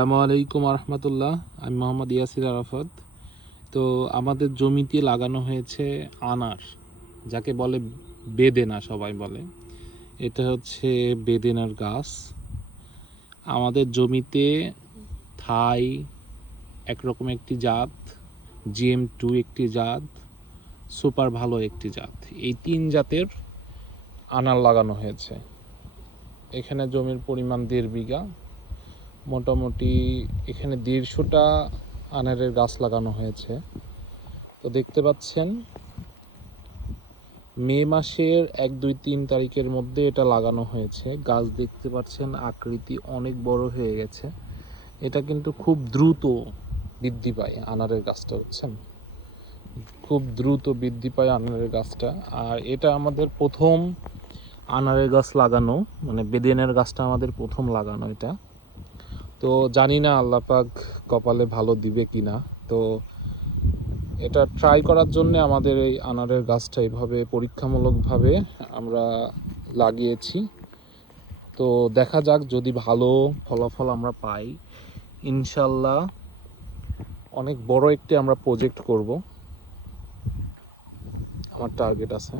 আসসালামু আলাইকুম রহমতুল্লাহ। আমি মোহাম্মদ ইয়াসির আরাফাত। তো আমাদের জমিতে লাগানো হয়েছে আনার, যাকে বলে বেদেনা, সবাই বলে। এটা হচ্ছে বেদেনার গাছ। আমাদের জমিতে থাই একরকম একটি জাত, GM2 একটি জাত, সুপার ভালো একটি জাত, এই 3 জাতের আনার লাগানো হয়েছে। এখানে জমির পরিমাণ 1.5 বিঘা। মোটামুটি এখানে 150টা আনারের গাছ লাগানো হয়েছে। তো দেখতে পাচ্ছেন মে মাসের 1, 2, 3 তারিখের মধ্যে এটা লাগানো হয়েছে। গাছ দেখতে পাচ্ছেন আকৃতি অনেক বড় হয়ে গেছে। এটা কিন্তু খুব দ্রুত বৃদ্ধি পায় আনারের গাছটা, বুঝছেন? খুব দ্রুত বৃদ্ধি পায় আনারের গাছটা। আর এটা আমাদের প্রথম আনারের গাছ লাগানো, মানে বেদেনের গাছটা আমাদের প্রথম লাগানো এটা। তো জানি না আল্লাহ পাক কপালে ভালো দিবে কিনা। তো এটা ট্রাই করার জন্য আমাদের এই আনারের গাছটা এইভাবে পরীক্ষামূলকভাবে আমরা লাগিয়েছি। তো দেখা যাক, যদি ভালো ফলাফল আমরা পাই, ইনশাল্লাহ অনেক বড় একটি আমরা প্রজেক্ট করব, আমার টার্গেট আছে।